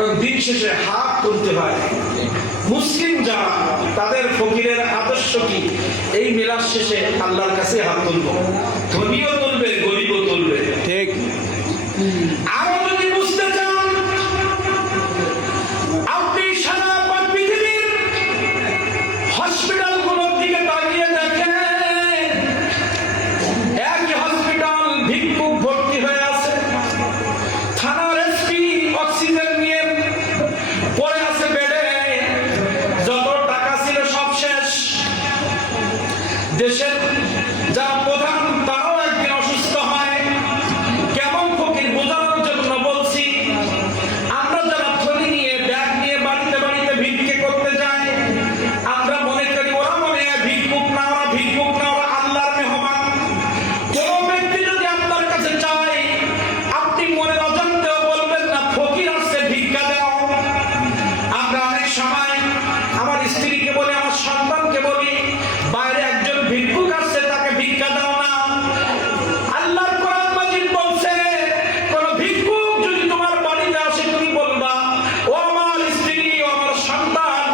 কারণ দিন শেষে হাত তুলতে হয়। মুসলিম যারা তাদের ফকিরের আদর্শ কি, এই মিলাদ শেষে আল্লাহর কাছে হাত তুলবো। ধনীও তুলবে, গরিবও তুলবে। ঠিক। আরো যদি বুঝতে চান, আপনি সারা পৃথিবীর হসপিটাল গুলোর দিকে তাকিয়ে দেখেন, এক হসপিটাল ভিক্ষুক ভর্তি হয়ে আছে। থানার এসপি অক্সিজেন নিয়ে পড়ে আছে বেডে, যত টাকা ছিল সব শেষ। দেশের যা প্রধান তারাও একদিন অসুস্থ হয়। কেমন ফকির বোঝানোর জন্য বলছি, আমরা যারা থলি নিয়ে ব্যাগ নিয়ে বাড়িতে বাড়িতে ভিক্ষে করতে যাই, আমরা মনে করি ওরা মনে হয় ভিক্ষুক না, ওরা ভিক্ষুক না, ওরা আল্লাহর মেহমান। কোন ব্যক্তি যদি আপনার কাছে চায়, আপনি মনে অজান্তেও বলবেন না ফকির আসছে ভিক্ষা দাও। আমরা অনেক সময় আমার স্ত্রীকে বলি, আমার সন্তানকে বলি, বাইরে একজন ভিক্ষুক আসছে তাকে ভিক্ষা দাও না। আল্লাহর কোরআন মাজিদ বলছে, কোন ভিক্ষুক যদি তোমার বাড়িতে আসে তুমি বলবা, ও আমার স্ত্রী, ও আমার সন্তান,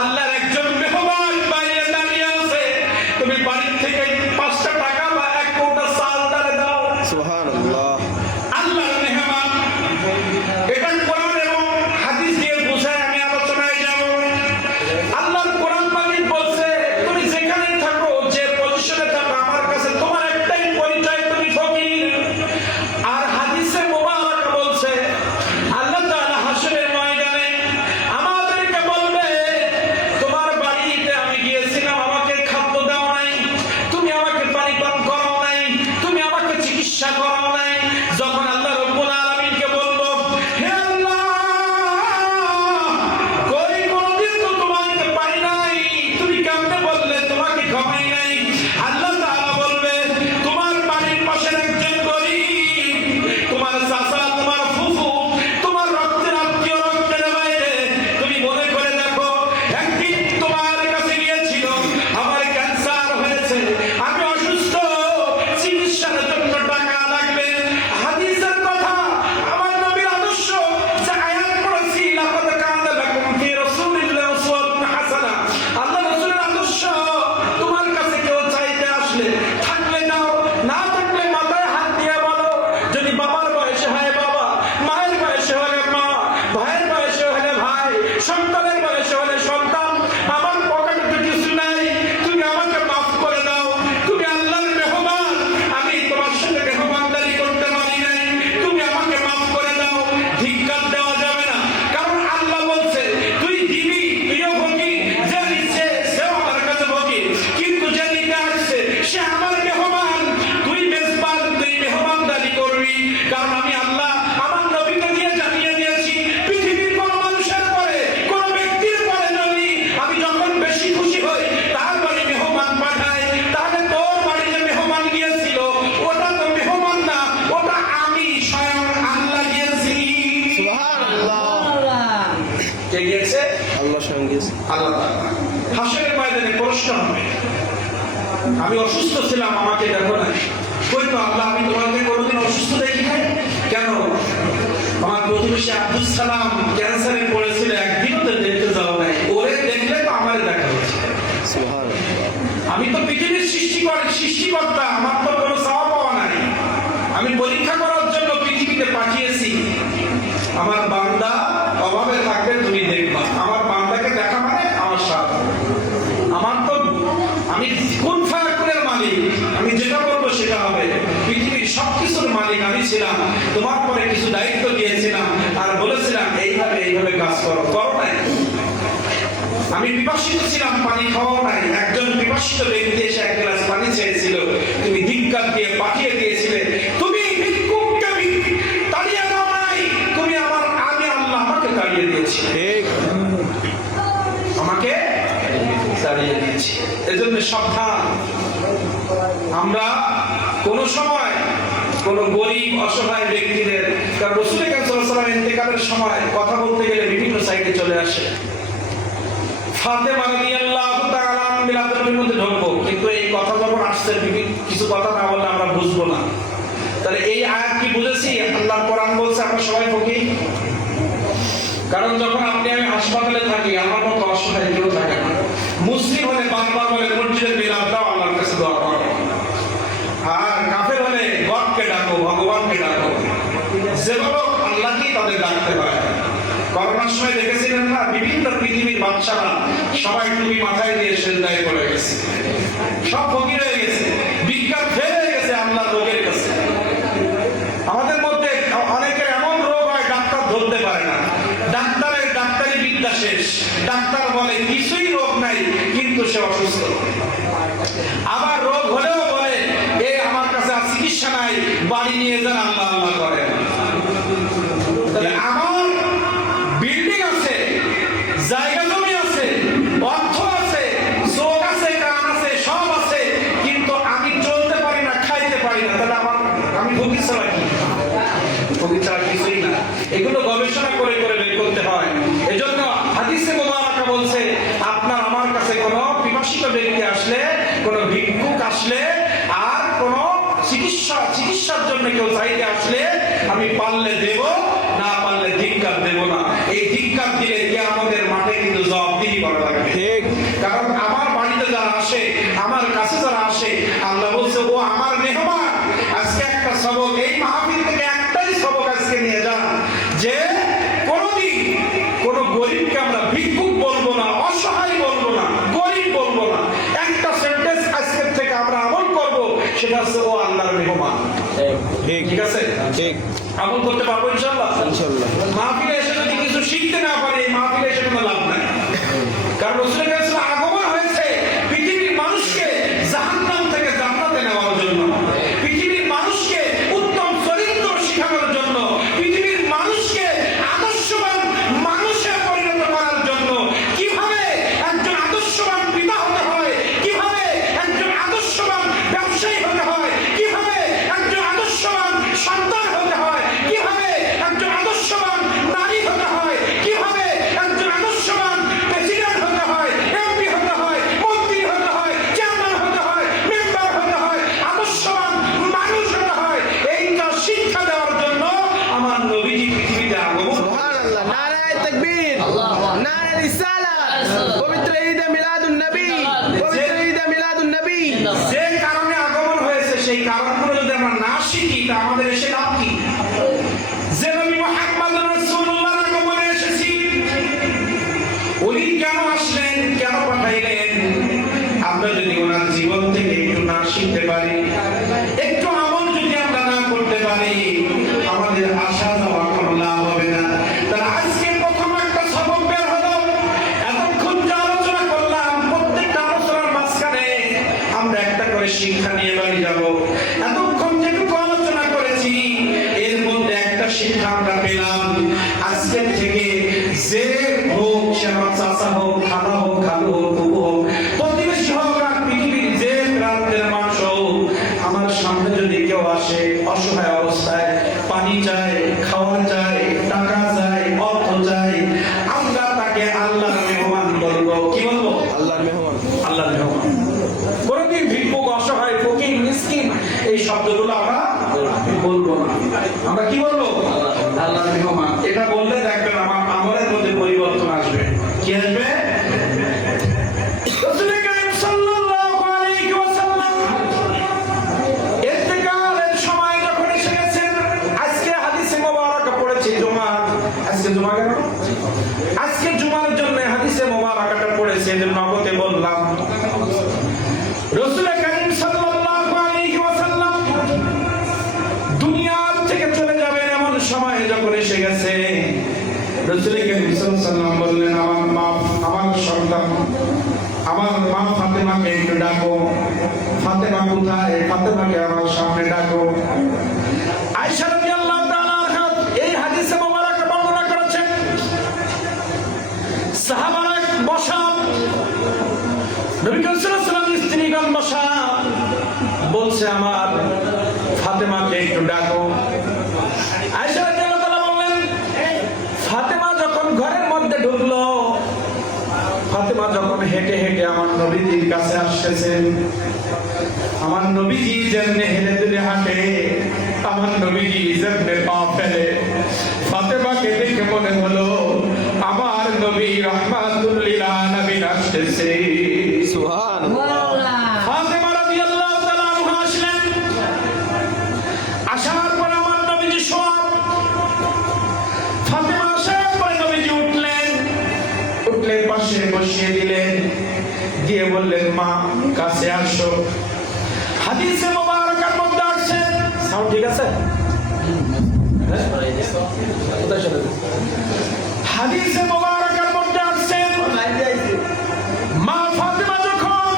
আল্লাহর একজন মেহমান বাইরে দাঁড়িয়ে আছে, তুমি বাড়ির থেকে 5টা টাকা বা 1 কৌটা চাল তারে দাও। সুবহানাল্লাহ। আল্লাহর মেহমান। এটা কোরআন এবং হাদিস দিয়ে বোঝায় আমি আলোচনায় যাব। আল্লাহর কোরআন মাজিদ বলছে, তুমি যেখানেই থাকো, যে পজিশনে থাকো, আমার কাছে তোমার একটাই পরিচয়, তুমি ফকির। আর হাদিসে মুবারক বলছে, আল্লাহ তাআলা হাশরের ময়দানে আমাদেরকে বলবে, তোমার বাড়িতে আমি গিয়েছিলাম, আমাকে খাদ্য দাও নাই, তুমি আমাকে পানি পান করাও নাই, তুমি আমাকে চিকিৎসা করাও নাই। যখন আল্লাহ রব্বুল আলামিনকে বলবো, হে আল্লাহ, কই কোনদিন তো তোমাকে পাই নাই, তুমি কেমনে বললে তোমাকে খাওয়াই নাই? আল্লাহ তাআলা বলবে, তোমার বাড়ির পাশের একজন গরীব, তোমার চাচা, তোমার ফুফু, তোমার রক্তের আত্মীয়, রক্তের বাইরে, তুমি মনে করে দেখো, একদিন তোমার কাছে গিয়েছিল, আমার ক্যান্সার হয়েছে, আমি অসুস্থ, চিকিৎসার জন্য টাকা লাগবে। হাদিসের কথা, আমার নবীর আদর্শ, যে আয়াত পড়েছি, লাকাদ কানা লাকুম ফি রাসূলিল্লাহি উসওয়াতুন হাসানাহ, আল্লাহ রাসূলের আদর্শ তোমার কাছে কেউ চাইতে আসলে, থাকলে নাও, না থাকলে মাথায় হাত দিয়ে বলো। যদি বাবার বয়সে হয় বাবা, মায়ের বয়সে হলে মা, ভাইয়ের বয়সে হলে ভাই, সন্তানের বয়সে হলে সন্তান, আমার পকেটে তো কিছু নাই, তুমি আমাকে মাফ করে দাও, তুমি আল্লাহর মেহমান, আমি তোমার সাথে মেহমানদারি করতে পারি নাই, তুমি আমাকে মাফ করে দাও। ধিক্কার দেওয়া যাবে না, কারণ আল্লাহ বলছে, তুই দিবি, তুইও ভোগী, যে দিচ্ছে সেও আমার কাছে ভোগী, কিন্তু যে দিতে আসছে সে আমার মেহমান, তুই মেজবান, তুই মেহমানদারি করবি। কারণ আমি আল্লাহ আমার নবীকে দিয়ে জানিয়ে দিয়েছি, পৃথিবীর কোন মানুষের পরে, কোন ব্যক্তির পরে যদি আমি যখন বেশি খুশি হই তার বাড়ি মেহমান পাঠাই, তাহলে তোর বাড়িতে মেহমান গিয়েছিল, ওটা তো মেহমান না, ওটা আমি স্বয়ং আল্লাহ গিয়েছি। সুবহানাল্লাহ। কে গিয়েছে? আল্লাহ স্বয়ং গিয়েছে। আল্লাহ তাআলা। হাশরের ময়দানে প্রশ্ন হবে, আমি অসুস্থ ছিলাম, আমাকে দেখো না। কই তো আল্লাহ, আমি তোমাকে কোনোদিন অসুস্থ দেখি নাই। কেন? আমার প্রতিবেশী আব্দুল সালাম ক্যান্সারে পড়েছিল, একদিনও তো দেখতে যাও নাই, ওরে দেখলে তো আমারে দেখা হচ্ছে। সুবহানাল্লাহ। আমি তো পৃথিবীর সৃষ্টিকর্তা, আমার তো কোনো চাওয়া পাওয়া নাই। আমি পরীক্ষা করার জন্য পৃথিবীতে পাঠিয়েছি, আমার বান্দা অভাবে থাকবে তুমি দেখবা। আমার বান্দাকে দেখা মানে আমার সাথ। আমার তো, আমি কোন ফায়াকুলের মালিক, আমি যেটা বলবো সেটা হবে। পৃথিবীর সবকিছুর মালিক আমি ছিলাম, তোমার পরে কিছু দায়িত্ব দিয়েছিলাম, আর বলেছিলাম এইভাবে এইভাবে কাজ করো, করো নাই। আমি বিপাশিত ছিলাম, পানি খাওয়াও নাই। একজন বিপাশিত ব্যক্তি এসে 1 গ্লাস পানি চেয়েছিল, তুমি ধিক্কার দিয়ে পাঠিয়ে দিয়েছিলে। তুমি ভিক্ষুককে তাড়িয়ে দাও নাই, তুমি আমার, আমি আল্লাহ আমাকে তাড়িয়ে দিয়েছি, ঠিক। আমাকে তাড়িয়ে দিয়েছি। এজন্য সাবধান, আমরা কোন সময় কোন গরিব অসহায় ব্যক্তিদের, কারণ রাসূল সাল্লাল্লাহু আলাইহি ওয়াসাল্লাম ইন্তেকালের সময় কথা বলতে গেলে বিভিন্ন সাইডে চলে আসে। ফাতেমা রাদিয়াল্লাহু তাআলা মিলাদের মধ্যে ঢুকবো, কিন্তু এই কথা যখন আসছে, কিছু কথা না বললে আমরা বুঝবো না। তাহলে এই আয়াত কি বুঝেছি? আল্লাহ কোরআন বলছে আমরা সবাই ফকির। কারণ যখন আপনি আমি হাসপাতালে থাকি আমার মতো অসহায় কেউ থাকে না। মুসলিম হলে বারবার বলে মসজিদে বিলাপ দাও, আল্লাহর কাছে দোয়া করো। আর কাফের হলে গডকে ডাকো, ভগবানকে ডাকো। যেগুলো আল্লাহকেই তাদের ডাকতে হয়। করোনার সময় দেখেছিলেন না, বিভিন্ন পৃথিবীর বাচ্চারা সবাই টুপি মাথায় দিয়ে সেজদায় পড়ে গেছে, সব ফকির হয়ে গেছে, বিজ্ঞান ফেল হয়ে গেছে আল্লাহর রোগের কাছে। আমাদের মধ্যে অনেকের এমন রোগ হয় ডাক্তার ধরতে পারে না, ডাক্তারি বিদ্যা শেষ, ডাক্তার বলে কিছুই রোগ নাই কিন্তু সে অসুস্থ। আবার রোগ হলেও বলে এই আমার কাছে আর চিকিৎসা নাই, বাড়ি নিয়ে যান, আল্লাহ আল্লাহ করেন। তাহলে আমার বিল্ডিং আছে, জায়গা জমি আছে, অর্থ আছে, চোখ আছে, কান আছে, সব আছে, কিন্তু আমি চলতে পারি না, খাইতে পারি না। তাহলে আমি ফকির ছাড়া কি? ফকির ছাড়া কিছুই না। এগুলো গবেষণা করে করে বের করতে হয়। এজন্য হাদিসে মুবারাকা বলছে, আপনার আমার কাছে কোনো পিপাসিত ব্যক্তি আসলে, কোনো ভিক্ষুক আসলে, আর কোনো চিকিৎসার জন্য কেউ চাইতে আসলে আমি পারলে দেব, না পারলে ধিক্কার দেব না। এই ধিক্কার দিলে কিয়ামতের মাঠে কিন্তু জবাবদিহি করা লাগবে। ঠিক। কারণ আমার বাড়িতে যারা আসে, আমার কাছে যারা আসে, আল্লাহ বলছে ও আমার মেহমান। আজকে একটা সবক, এই মাহফিল থেকে একটাই সবক আজকে নিয়ে যান, যে কোনদিন কোন গরিবকে আমরা ভিক্ষুক বলবো না, অসহায় বলবো না, গরিব বলবো না। একটা সেন্টেন্স আজকের থেকে আমরা আমল করবো, সেটা হচ্ছে ও আল্লাহর মেহমান। ঠিক আছে? ঠিক। আমল করতে পারবো ইনশাআল্লাহ। ইনশাআল্লাহ। মাহফিলে এসে যদি কিছু শিখতে না পারে, এই মাহফিলে এসে কোনো লাভ নাই। কারণ রাসূল কারীম আগমন হয়েছে পৃথিবীর মানুষকে জাহান্নাম থেকে জান্নাতে নেওয়ার জন্য, পৃথিবীর মানুষকে উত্তম চরিত্র শেখানোর জন্য, পৃথিবীর মানুষকে আদর্শবান মানুষে পরিণত করার জন্য। কিভাবে একজন আদর্শবান পিতা হতে হয়, কিভাবে একজন আদর্শবান ব্যবসায়ী হতে হয়, কিভাবে একজন আদর্শবান সন্তান হতে হয়, কিভাবে একজন আদর্শবান নারী হতে হয়, কিভাবে একজন আদর্শবান প্রেসিডেন্ট হতে হয়, এমপি হতে হয়, মন্ত্রী হতে হয়, চেয়ারম্যান হতে হয়, মেম্বার হতে হয়, আদর্শবান মানুষ হতে হয়, এইটা শিক্ষা দেওয়ার জন্য আমার নবীজি পৃথিবীতে আগমন। সুবহানাল্লাহ। নারায়ে তাকবীর, নারায়ে রিসালাত, পবিত্র ঈদে মিলাদুন নবী, পবিত্র ঈদে মিলাদুন নবী। যে কারণে আগমন হয়েছে সেই কারণগুলো যদি আমরা না শিখি তা আমাদের এসে লাভ কি? যে নবী মুহাম্মদ রাসূলুল্লাহর আগমনে এসেছি, উনি কেন আসলেন, কেন পাঠাইলেন, আমরা যদি ওনার জীবন থেকে একটু না শিখতে পারি, একটু আমল যদি আমরা না করতে পারি, আমাদের আশা যাওয়া কোনো লাভ হবে না। তার আজকে প্রথম একটা সবক বের হলো। এতক্ষণ যে আলোচনা করলাম, প্রত্যেকটা আলোচনার মাঝখানে আমরা একটা করে শিক্ষা নিয়ে বাড়ি যাব। এতক্ষণ যেটুকু আলোচনা করেছি এর মধ্যে একটা শিক্ষা আমরা পেলাম, আজকের থেকে যে হোক, সে আমার চাচা হোক, খালা হোক, খালু হোক, ফুফু হোক, প্রতিবেশী হোক, আর পৃথিবীর যে প্রান্তের মানুষ হোক, আমার সামনে যদি কেউ আসে অসহায় অবস্থায়, পানি চায়, খাওয়া চায়, টাকা চায়, অর্থ চায়, আমরা তাকে আল্লাহর মেহমান বলবো। কি বলবো? আল্লাহর মেহমান। আল্লাহর মেহমান। কোনদিন ভিক্ষুক, অসহায়, ফকির, মিসকিন এই শব্দগুলো আমরা বলবো না। আমরা কি বলবো? আল্লাহর মেহমান। এটা বললে দেখবেন আমার আমলের মধ্যে পরিবর্তন আসবে। কি আসবে? রাসূল কারীম সাল্লাল্লাহু আলাইহি ওয়াসাল্লাম ইন্তেকালের সময় যখন এসে গেছেন, আজকে হাদিসে মুবারাকা পড়েছি জুমা। আজকে জুমা কেন? আজকে জুমার জন্য হাদিসে মুবারাকাটা পড়েছি, এজন্য নগদে বললাম। রাসূল কারীম সাল্লাল্লাহু আলাইহি ওয়াসাল্লাম দুনিয়া থেকে চলে যাবেন এমন সময় যখন এসে গেছে, রাসূল কারীম সাল্লাল্লাহু আলাইহি ওয়াসাল্লাম বললেন, আমার সন্তান, আমার মা ফাতেমাকে একটু ডাকো। ফাতেমা কোথায়? ফাতেমাকে আমার সামনে ডাকো। আয়েশা রাদিয়াল্লাহু তাআলা আনহা এই হাদিসে মুবারাকা বর্ণনা করেছেন। সাহাবারা বসা, নবী করিম সাল্লাল্লাহু আলাইহি ওয়াসাল্লাম স্ত্রীগণ বসা, বলছে আমার ফাতেমাকে একটু ডাকো। আয়েশা রাদিয়াল্লাহু তাআলা বললেন, ফাতেমা যখন ঘরের মধ্যে ঢুকলো, ফাতেমা যখন হেঁটে হেঁটে আমার নবীজির কাছে আসতেছেন, আমার নবীজি যেমনে হেলে দুলে হাঁটে, আমার নবীজি যেমনে পা ফেলে, ফাতেমাকে দেখে মনে হলো বসিয়ে দিলেন, দিয়ে বললেন মা কাছে আসো। হাদিসে মুবারাকার মধ্যে আসছে, সাউন্ড ঠিক আছে? হাদিসে মুবারাকার মধ্যে আসছে মা ফাতেমা যখন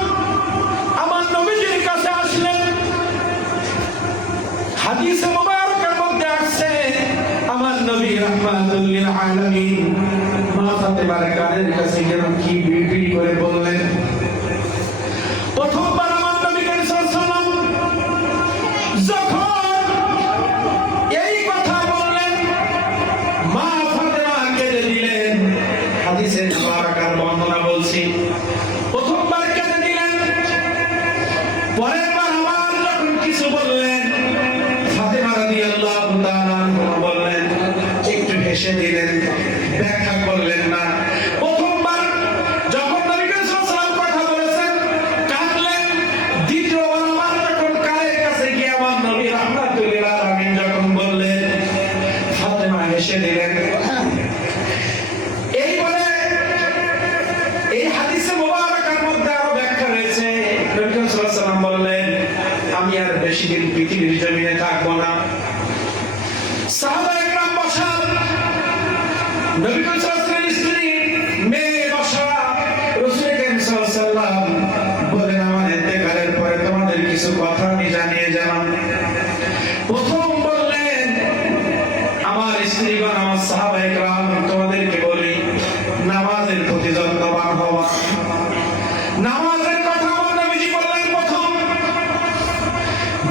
আমার নবীজির কাছে আসলেন, হাদিসে মুবারাকার মধ্যে আসছে আমার নবী রাহমাতুল লিল আলামিন মা ফাতেমার কানের কাছে যেন কি বিড়বিড় করে বললেন। প্রথমবার আমার নবী করিম সাল্লাল্লাহু আলাইহি ওয়াসাল্লাম যখন এই কথা বললেন, মা ফাতেমা কেঁদে দিলেন। হাদিসের মুবারাকার বর্ণনা বলছি, প্রথমবার কেঁদে দিলেন, পরের বার আবার যখন কিছু বললেন, ফাতেমা রাদিয়াল্লাহু তাআলা আনহা বললেন, একটু হেসে দিলেন, ব্যাখ্যা করলেন না। প্রথমবার যখন নবী করিম সাল্লাল্লাহু আলাইহি ওয়াসাল্লাম কথা বলেছেন, কাঁদলেন। দ্বিতীয়বার আবার যখন কানের কাছে গিয়ে আমার নবী রাহমাতুল লিল আলামিন যখন বললেন, ফাতেমা হেসে দিলেন। এই বলে এই হাদিসে মুবারাকার মধ্যে আরো ব্যাখ্যা রয়েছে। নবী করিম সাল্লাল্লাহু আলাইহি ওয়াসাল্লাম বললেন, আমি আর বেশি দিন পৃথিবীর জমিনে থাকবো না। সাহাবায়ে কেরাম বসা, নবী করিম সাল্লাল্লাহু আলাইহি ওয়াসাল্লামের স্ত্রী মেয়ে বসা, রাসূল করিম সাল্লাল্লাহু আলাইহি ওয়াসাল্লাম বলেন, আমার ইন্তেকালের পরে তোমাদের কিছু কথা আমি জানিয়ে যালাম। প্রথম বললেন, আমার স্ত্রীগণ, আমার সাহাবায়ে কেরাম, তোমাদেরকে বলি, নামাজের প্রতি যত্নবান হওয়া। নামাজের কথা আমার নবীজি বললেন প্রথম।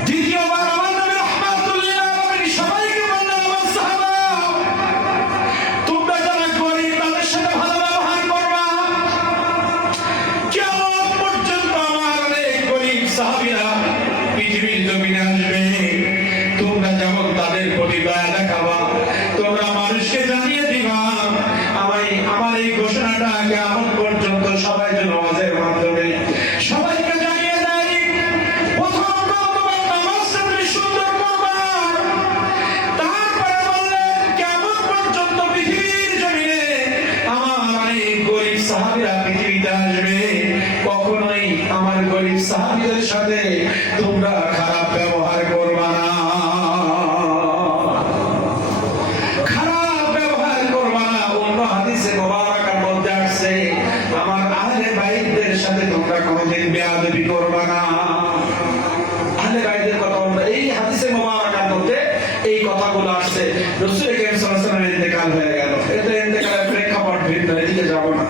দ্বিতীয়বার আমার নবী রাহমাতুল লিল আলামিন সবাইকে বললেন, আমার সাহাবা, তোমরা যারা গরীব তাদের সাথে ভালো ব্যবহার করবা। কিয়ামত পর্যন্ত আমার অনেক গরীব সাহাবীরা পৃথিবীর জমিনে আসবে, তোমরা যেমন তাদের প্রতি দয়া দেখাবা, তোমরা মানুষকে জানিয়ে দিবা। আমার এই ঘোষণাটা কিয়ামত পর্যন্ত সবাই যেন নামাজের মাধ্যমে সবাইকে জানিয়ে দেয়। প্রথম তোমার নামাজটা তুমি সুন্দর করবা। তারপরে বললেন, কিয়ামত পর্যন্ত পৃথিবীর জমিনে আমার অনেক গরীব সাহাবীরা পৃথিবীতে আসবে, কখনোই আমার গরীব সাহাবীদের সাথে তোমরা খারাপ ব্যবহার করবা না। খারাপ ব্যবহার করবা না। অন্য হাদিসে মুবারাকার মধ্যে আসছে, আমার আহলে বাইতদের সাথে তোমরা কোনোদিন বেয়াদবি করবা না। আহলে বাইতের কথা বলতে এই হাদিসে মুবারাকার মধ্যে এই কথাগুলো আসছে। রাসূল করিম সাল্লাল্লাহু আলাইহি ওয়াসাল্লামের ইন্তেকাল হয়ে গেল, এটা ইন্তেকালের প্রেক্ষাপট ভিন্ন, এদিকে যাব না।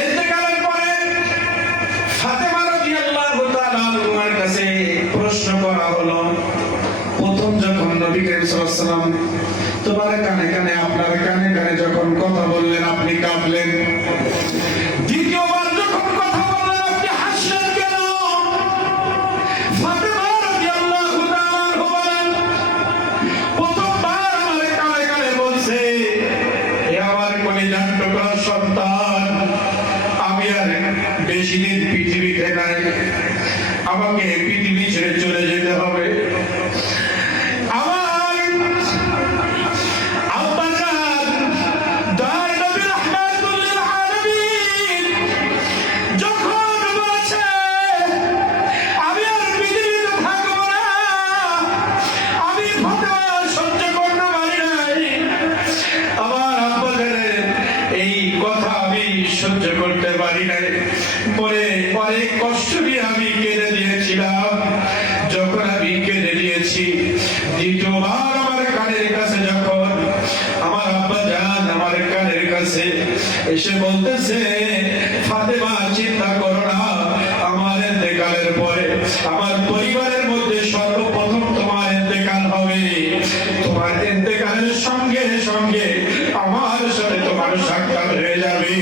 ইন্তেকালের পরে ফাতেমা রাদিয়াল্লাহু তাআলা আনহার কাছে প্রশ্ন করা হলো। প্রথম যখন নবী করিম সাল্লাল্লাহু আলাইহি ওয়াসাল্লাম তোমার কানে কানে, আপনার কানে কানে যখন কথা বললেন, আপনি কাঁদলেন। দ্বিতীয়বার যখন কথা বললেন, আপনি হাসলেন কেন? ফাতেমা রাদিয়াল্লাহু তাআলা আনহা বলেন, প্রথমবার আমার কানে কানে বলছে, হে আমার কলিজার টুকরা সন্তান, আমি আর বেশি দিন পৃথিবীতে নাই, আমাকে পৃথিবী ছেড়ে চলে যেতে হবে। সহ্য করতে পারি নাই, পরে অনেক কষ্ট নিয়ে আমি কেঁদে দিয়েছিলাম। যখন আমি কেঁদে দিয়েছি, দ্বিতীয়বার আমার কানের কাছে যখন আমার আব্বা জান আমার কানের কাছে এসে বলতেছে, ফাতেমা চিন্তা করো না, আমার ইন্তেকালের পরে আমার পরিবারের মধ্যে সর্বপ্রথম তোমার ইন্তেকাল হবে। তোমার ইন্তেকালের সঙ্গে সঙ্গে আমার সাথে তোমার সাক্ষাৎ হয়ে যাবে।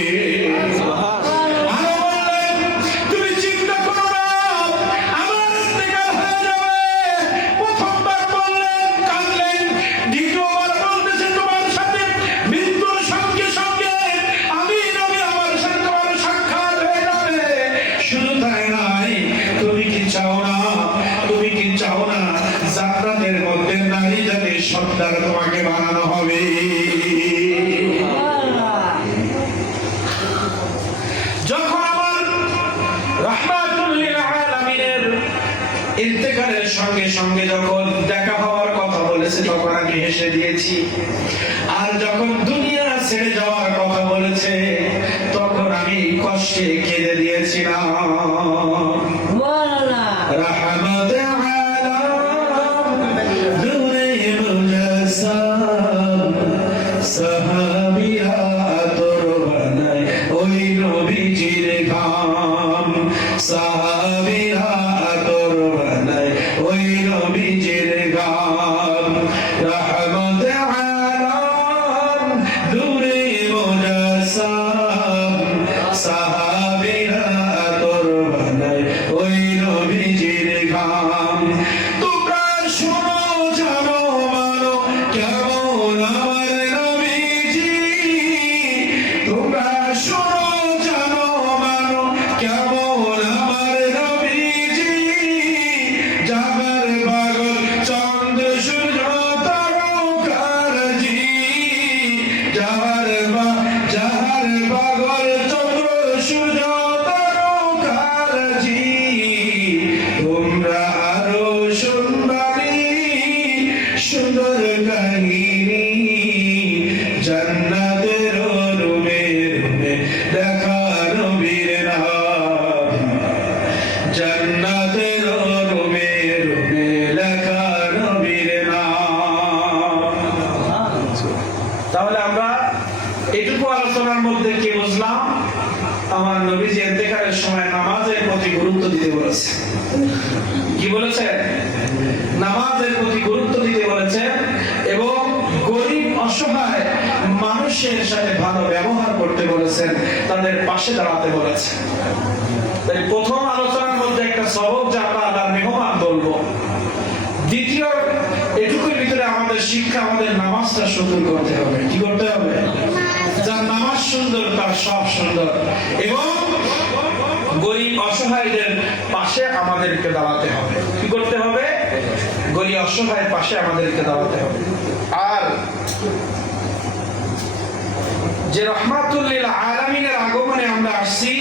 জান্নাতের মধ্যে নারী জাতির সন্তান তোমাকে বানানো হবে। হেসে দিয়েছি, আর যখন দুনিয়া ছেড়ে যাওয়ার কথা বলেছে তখন আমি কষ্টে কেঁদে দিয়েছিলাম। রহমত আলম নূরে মুজাসসাম, সাহাবীরা আতর বানায় ওই নবীজির ঘাম, সাহাবীরা আতর বানায় ওই নবীজির ঘাম। রহমত আলম নূরে মুজাসসাম, সাহাবীরা আতর বানায় ওই নবীজির ঘাম। তোমরা শোনো জানো মানো কেমন আমার নবীজি, তোমরা শোনো জানো মানো কেমন আমার নবীজি। জাগার পাগল চন্দ্র সূর্য তারকাজি, জাগার পাগল চন্দ্র সূর্য তারকাজি। তোমরা আরো শুনবানি সুন্দর কাহিনী, জান্নাতের রুমে রুমে দেখা নবীর নাম, জান্নাতের রুমে রুমে লেখা নবীর নাম। তাহলে আমরা এটুকু আলোচনার মধ্যে কি বুঝলাম? আমার নবীজি ইন্তেকালের সময় নামাজের প্রতি গুরুত্ব দিতে বলেছে। কি বলেছে? নামাজের প্রতি গুরুত্ব দিতে বলেছে এবং গরিব অসহায় মানুষের সাথে ভালো ব্যবহার করতে বলেছেন, তাদের পাশে দাঁড়াতে বলেছে। তাই প্রথম আলোচনার মধ্যে একটা সবক যা আমরা আল্লাহর মেহমান বলবো। দ্বিতীয়, এটুকুর ভিতরে আমাদের শিক্ষা, আমাদের নামাজটা সুন্দর করতে হবে। কি করতে হবে? যার নামাজ সুন্দর তার সব সুন্দর। এবং গরিব অসহায়দের পাশে আমাদেরকে দাঁড়াতে হবে। কি করতে হবে? গরিব অসহায়ের পাশে আমাদেরকে দাঁড়াতে হবে। আর যে রহমাতুল লিল আলামিনের আগমনে আমরা আসছি,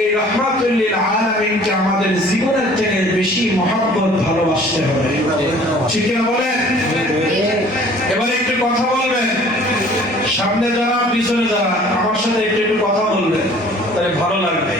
এই রহমাতুল লিল আলামিনকে আমাদের জীবনের থেকে বেশি মহব্বত ভালোবাসতে হবে। ঠিক না বলেন? এবার একটু কথা বলবেন, সামনে যারা পিছনে যারা আমার সাথে একটু কথা বলবেন, তাহলে ভালো লাগবে।